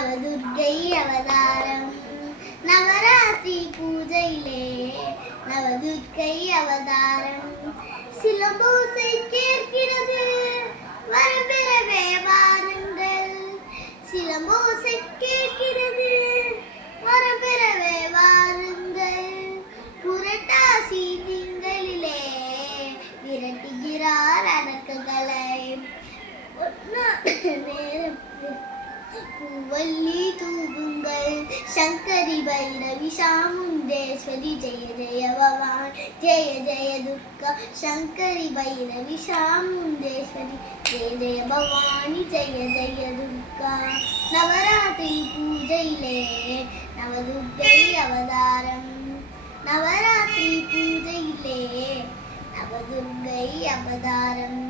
நவதுர்க்கை அவதாரம் நவராத்திரி பூஜையிலே நவதுர்க்கை அவதாரம் சிலம்போசை கேட்கிறது வரப்பெறவே வாருங்கள் சிலம்போசை கேட்கிறது வரப்பெறவே வாருங்கள் புரட்டாசி திங்களிலே விரட்டுகிறார் அடக்குகளை பூவல்லி தூவுங்கள் சங்கரி பைரவி சாமுண்டேஸ்வரி ஜெய ஜெய பவான் ஜெய ஜெய துர்கா சங்கரி பைரவி சாமுண்டேஸ்வரி ஜெய ஜெய பவானி ஜெய ஜெய துர்கா நவராத்திரி பூஜையிலே நவதுர்க்கை அவதாரம் நவராத்திரி பூஜையிலே நவதுர்க்கை அவதாரம்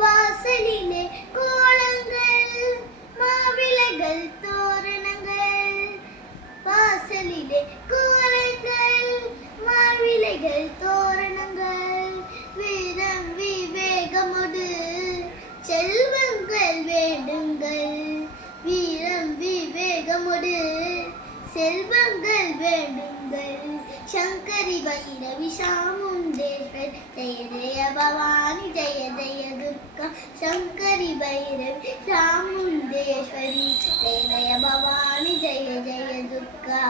வாசலிலே கோலங்கள் மாவிளைகள் தோரணங்கள் வாசலிலே கோலங்கள் மாவிளைகள் தோரணங்கள் வீரம் விவேகமோடு செல்வங்கள் வேண்டுங்கள் வீரம் விவேகமோடு செல்வங்கள் வேண்டுங்கள் சங்கரி பைரவி சாமுண்டேஸ்வரி ஜெய ஜெய பவானி ஜெய ஜெய துர்கா சங்கரி பைரவி சாமுண்டேஸ்வரி ஜெய ஜெய பவானி ஜெய ஜெய துர்கா